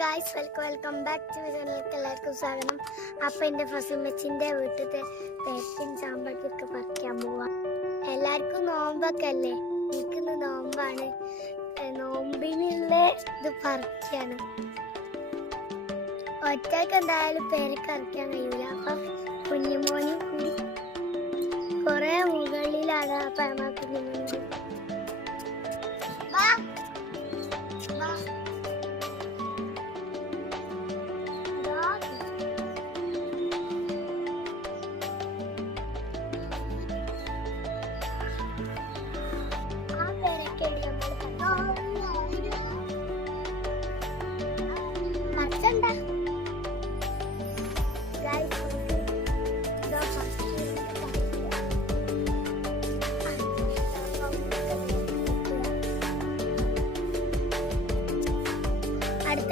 Guys welcome welcome back to ചാനലിലേക്ക് എല്ലാവർക്കും സ്വാഗതം. അപ്പം എന്റെ ഫസുമച്ചിന്റെ വീട്ടിലത്തെ തേക്കും ചാമ്പക്കൊക്കെ പറിക്കാൻ പോവാം. എല്ലാവർക്കും നോമ്പൊക്കെ അല്ലേ എനിക്കിന്ന് നോമ്പാണ്. നോമ്പിനുള്ള ഇത് പറിക്കാണ്. ഒറ്റയ്ക്ക് എന്തായാലും പേരക്ക് പറിക്കാൻ കഴിയൂല. അപ്പം കുഞ്ഞുമോനും കൂടി കുറേ മുകളിലാണ് അപ്പം നമ്മ കുഞ്ഞുമോനും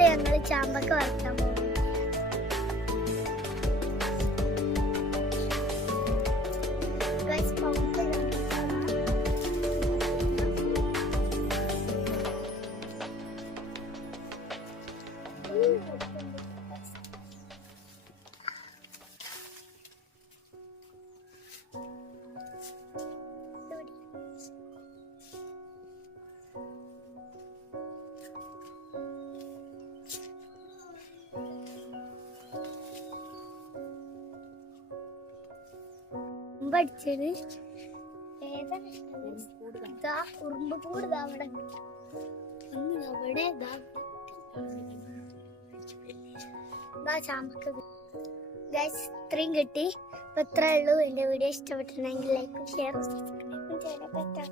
അടുത്ത ഞങ്ങൾ ചാമ്പക്ക വറുക്കാൻ പോകും Guys, പൗപ്പ് പഠിച്ചത് ഏതാണ് ഇതാ ഉറുമ്പ് കൂട് ഇതാ അവിടെ. ഒന്ന് അവിടെ ഇതാ ഇതാ ചാമ്പക്ക ഇത്രയും കിട്ടി. ഇപ്പൊ ഇത്രേ ഉള്ളൂ. എന്റെ വീഡിയോ ഇഷ്ടപ്പെട്ടിട്ടുണ്ടെങ്കിൽ ലൈക്കും ഷെയറും സബ്സ്ക്രൈബും ചെയ്യാൻ പറ്റാം